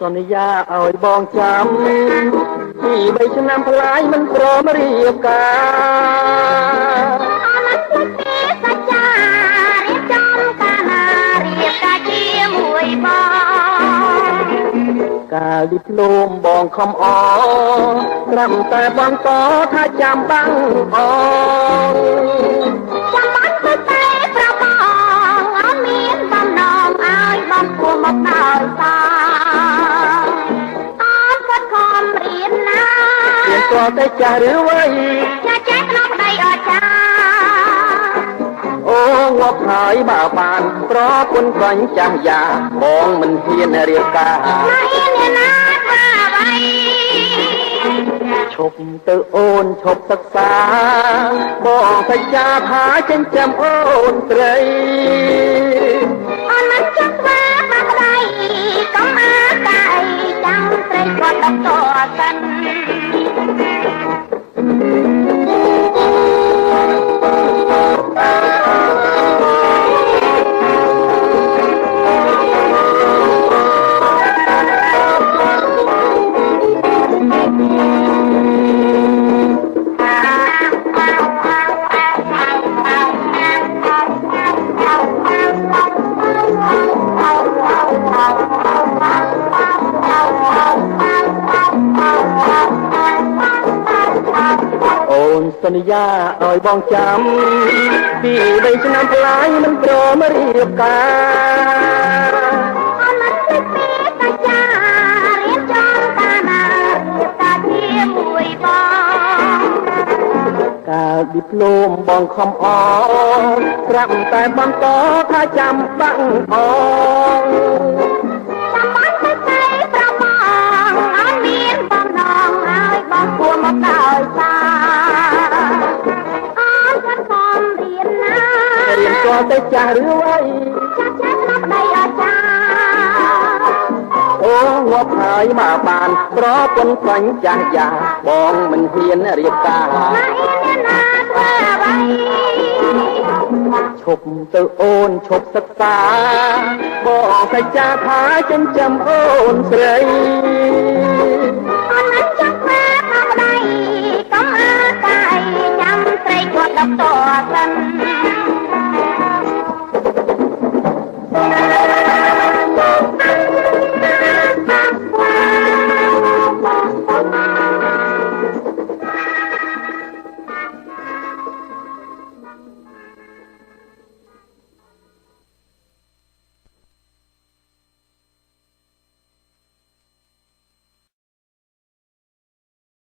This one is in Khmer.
សន្យាឲ្យបងចាំពី3ឆ្នាំផ្លាយមិនព្រមរៀបការអរមិនភ្លេចពីសច្ចារៀបចំកាលណារៀបការជាមួយបងកាលឌីប្លូមបងខំអត្រឹមតែបងតថាចាំបាំងអចាំបាច់ទៅតែប្របងអត់មានបំណងឲ្យបងគួរមកដោយសាអត់គាត់ខំរៀនណារៀនក៏តែចាស់ឬវ័យចាចេះក្នុងដីអស្ចារ្យអូងាប់ហើយបើបានប្រពន្ធកញ្ចាស់យ៉ាបងមិនហ៊ានរៀបការណាណាបាវៃឈប់ទៅអូនឈប់សិក្សាបងសច្ចាថាចិញ្ចឹមអូនត្រីអូនមិនចង់ស្វាបាក់ដៃកុំអាដៃចាំត្រីគាត់ដកតសិនអូនសន្យាឲ្យបងចាំពី3ឆ្នាំផ្លាយមិនព្រមរៀបការអូនមិនភ្លេចពីសច្ចារៀបចំកាលណារៀបការជាមួយបងកាលឌីប្លូមបងខំអត្រាំតែបងតថាចាំបាំងអចាំបាច់ទៅតែប្របងអត់មានបំណងឲ្យបងគួរមកដោយសាអត់គាត់ខំរៀនណារៀនក៏តែចាស់ឬវ័យចាស់ចាស់ក្នុងដីអស្ចារ្យអូងាប់ហើយមកបានប្រពន្ធកញ្ចាស់យ៉ាបងមិនហ៊ានរៀបការណាណាធ្វើអ្វីឈប់ទៅអូនឈប់សិក្សាបងសច្ចាថាចិញ្ចឹមអូនស្រីអូនមិនចង់ស្វាបាក់ដៃកុំអាដៃចាំត្រីគាត់ដកតសិន